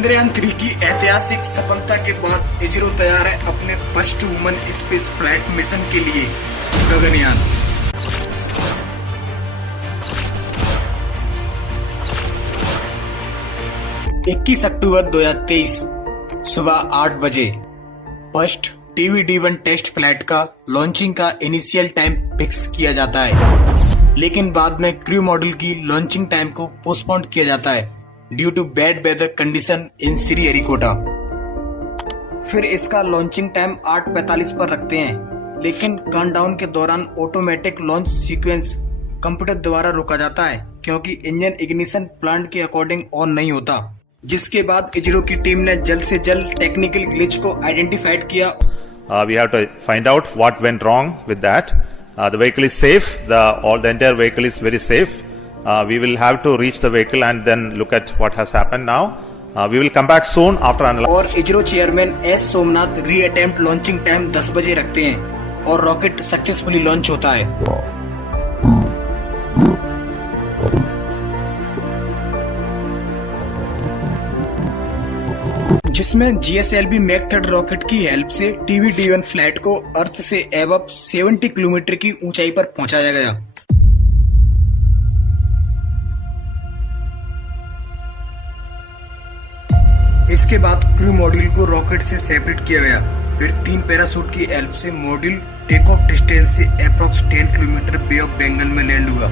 चंद्रयान-3 की ऐतिहासिक सफलता के बाद इसरो तैयार है अपने first woman space flight mission के लिए। गगनयान 21 अक्टूबर 2023 सुबह 8 बजे फर्स्ट TVD-1 टेस्ट फ्लाइट का लॉन्चिंग का इनिशियल टाइम फिक्स किया जाता है, लेकिन बाद में क्रू मॉड्यूल की लॉन्चिंग टाइम को पोस्टपोन किया जाता है due to bad weather condition in Sriharikota. फिर इसका लॉन्चिंग टाइम 8:45 पर रखते हैं, लेकिन काउंटडाउन के दौरान ऑटोमेटिक लॉन्च सीक्वेंस कंप्यूटर द्वारा रोका जाता है क्योंकि इंजन इग्निशन प्लान के अकॉर्डिंग ऑन नहीं होता। जिसके बाद इसरो की टीम ने जल्द से जल्द टेक्निकल ग्लिच को आइडेंटिफाइड किया। We have to find out what went wrong with that. The vehicle is safe. The entire vehicle is very safe. We will have to reach the vehicle and then look at what has happened now. We will come back soon after analysis. और ISRO chairman S Somnath री attempt launching time 10 बजे रखते हैं और rocket successfully launch होता है। जिसमें GSLV Mac 3 rocket की हेल्प से TVD-1 फ्लाइट को अर्थ से एबव 70 किलोमीटर की ऊंचाई पर पहुंचाया गया। इसके बाद क्रू मॉड्यूल को रॉकेट से सेपरेट किया गया। फिर 3 पैराशूट की हेल्प से मॉड्यूल टेक ऑफ डिस्टेंस से approx 10 kilometre bay of Bengal में लैंड हुआ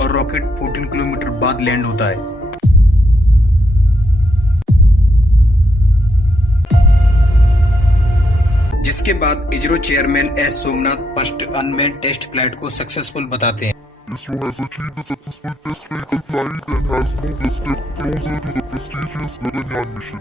और रॉकेट 14 किलोमीटर बाद लैंड होता है। जिसके बाद ISRO chairman S Somnath first unmanned test flight को सक्सेसफुल बताते हैं। ISRO has achieved the successful test vehicle flight and has moved a step closer to the prestigious Gaganyaan mission.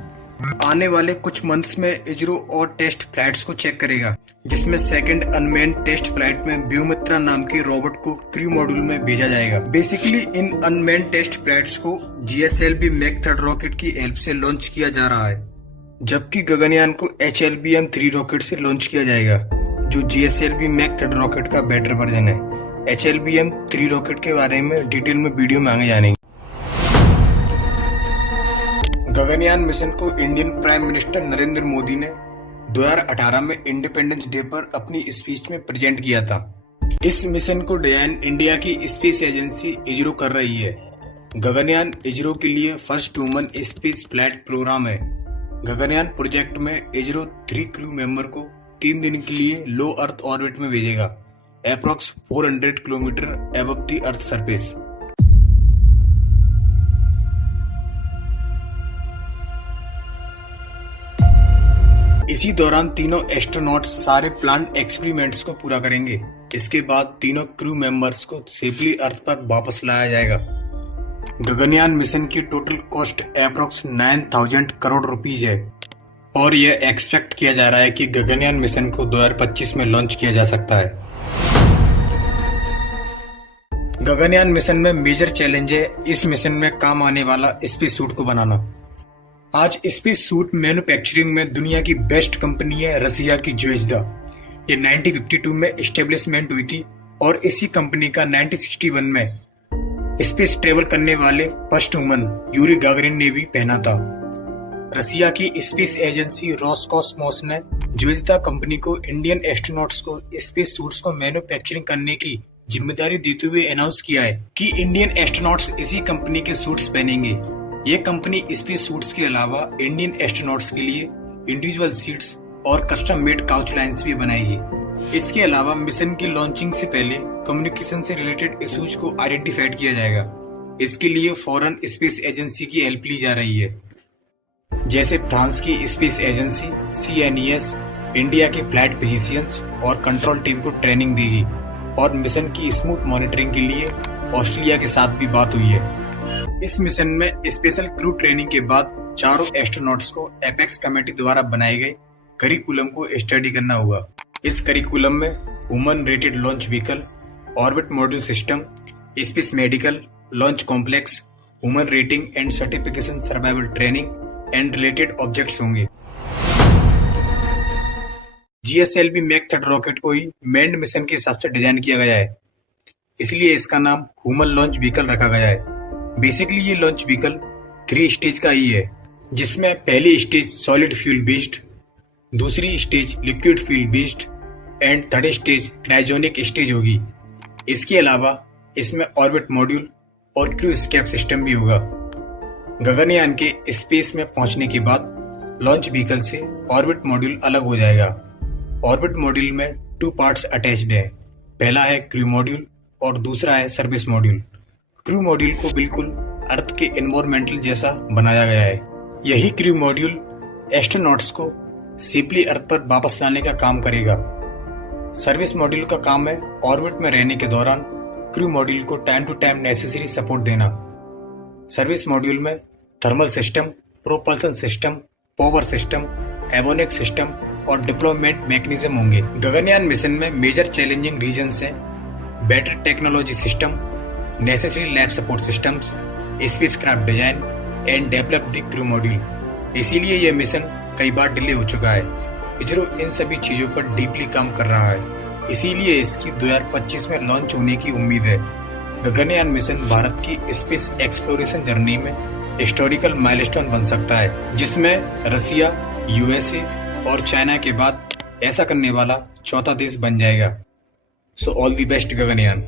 आने वाले कुछ मंथ्स में इसरो और टेस्ट फ्लाइट्स को चेक करेगा, जिसमें सेकंड अनमैन्ड टेस्ट फ्लाइट में व्योमित्रा नाम के रोबोट को क्रू मॉड्यूल में भेजा जाएगा। बेसिकली इन अनमैन्ड टेस्ट फ्लाइट्स को GSLV मैक 3 रॉकेट की हेल्प से लॉन्च किया जा रहा है, जबकि गगनयान को HLBM-3 रॉकेट से लॉन्च किया जाएगा, जो GSLV मैक 3 रॉकेट का बेटर वर्जन है। HLBM-3 रॉकेट के बारे में डिटेल में वीडियो में आगे जानेंगे। गगनयान मिशन को Indian prime minister Narendra Modi ने 2018 में इंडिपेंडेंस डे पर अपनी स्पीच में प्रेजेंट किया था। इस मिशन को डिजाइन इंडिया की स्पेस एजेंसी इसरो कर रही है। गगनयान इसरो के लिए first woman space flight programme है। गगनयान प्रोजेक्ट में इसरो 3 क्रू मेंबर को 3 दिन के लिए लो अर्थ ऑर्बिट में भेजेगा, approx 400 kilometre above the earth surface. इसी दौरान तीनों एस्ट्रोनॉट्स सारे प्लान्ड एक्सपेरिमेंट्स को पूरा करेंगे। इसके बाद तीनों क्रू मेंबर्स को सेफली अर्थ पर वापस लाया जाएगा। गगनयान मिशन की total cost approx 9000 crore rupees है और यह एक्सपेक्ट किया जा रहा है कि गगनयान मिशन को 2025 में लॉन्च किया जा सकता है। गगनयान मिशन में मेजर चैलेंज है इस मिशन में काम आने वाला स्पेस सूट को बनाना। आज स्पेस सूट मैन्युफैक्चरिंग में दुनिया की बेस्ट कंपनी है रसिया की ज्वेजदा। ये 1952 में एस्टेब्लिशमेंट हुई थी और इसी कंपनी का 1961 में स्पेस ट्रेवल करने वाले फर्स्ट वुमन यूरी गागरिन ने भी पहना था। रसिया की स्पेस एजेंसी रोसकॉस्मोस ने ज्वेजदा कंपनी को इंडियन एस्ट्रोनॉट्स को स्पेस सूट्स को मैन्युफैक्चरिंग करने की जिम्मेदारी देते हुए अनाउंस किया है कि इंडियन एस्ट्रोनॉट्स इसी कंपनी के सूट्स पहनेंगे। ये कंपनी स्पेस सूट्स के अलावा इंडियन एस्ट्रोनॉट्स के लिए इंडिविजुअल सीट्स और कस्टम मेड काउच लाइन्स भी बनाएगी। इसके अलावा मिशन की लॉन्चिंग से पहले कम्युनिकेशन से रिलेटेड इश्यूज को आइडेंटिफाइड किया जाएगा। इसके लिए फॉरेन स्पेस एजेंसी की हेल्प ली जा रही है, जैसे फ्रांस की स्पेस एजेंसी CNES इंडिया के फ्लाइट फिजिशियंस और कंट्रोल टीम को ट्रेनिंग देगी और मिशन की स्मूथ मॉनिटरिंग के लिए ऑस्ट्रेलिया के साथ भी बात हुई है। इस मिशन में स्पेशल क्रू ट्रेनिंग के बाद चारों एस्ट्रोनॉट्स को एपेक्स कमेटी द्वारा बनाए गए करिकुलम को स्टडी करना होगा। इस करिकुलम में woman rated launch vehicle, orbit module system, space medical, launch complex, woman rating and certification, survival training and related objects होंगे। GSLV मैक 3 रॉकेट को ही मैन्ड मिशन के हिसाब से डिजाइन किया गया है, इसलिए इसका नाम वुमन लॉन्च व्हीकल रखा गया है। बेसिकली ये लॉन्च व्हीकल 3 स्टेज का ही है। जिसमें पहली स्टेज सॉलिड फ्यूल बेस्ड, दूसरी stage liquid fuel based and third stage cryogenic stage होगी। इसके अलावा इसमें ऑर्बिट मॉड्यूल और क्रू एस्केप सिस्टम भी होगा। गगनयान के स्पेस में पहुंचने के बाद लॉन्च व्हीकल से ऑर्बिट मॉड्यूल अलग हो जाएगा। ऑर्बिट मॉड्यूल में 2 पार्ट्स अटैच्ड है। पहला है क्रू मॉड्यूल और दूसरा है सर्विस मॉड्यूल। क्रू मॉड्यूल को बिल्कुल अर्थ के एनवायरमेंटल जैसा बनाया गया है। यही क्रू मॉड्यूल एस्ट्रोनॉट्स को सेफली अर्थ पर वापस लाने का काम करेगा। सर्विस मॉड्यूल का काम है ऑर्बिट में रहने के दौरान क्रू मॉड्यूल को time to time necessary support देना। सर्विस मॉड्यूल में thermal system, propulsion system, power system, avionics system और डिप्लॉयमेंट मैकेनिज्म होंगे। गगनयान मिशन में मेजर चैलेंजिंग रीजन्स हैं battery technology system, necessary lab support systems, spacecraft design and develop the crew module. इसीलिए यह mission कई बार delay हो चुका है। इसरो इन सभी चीजों पर डीपली काम कर रहा है, इसीलिए इसकी 2025 में लॉन्च होने की उम्मीद है। गगनयान मिशन भारत की स्पेस एक्सप्लोरेशन जर्नी में हिस्टोरिकल माइलस्टोन बन सकता है, जिसमें रसिया, यूएसए और चाइना के बाद ऐसा करने वाला चौथा देश बन जाएगा। So all the best Gaganyaan.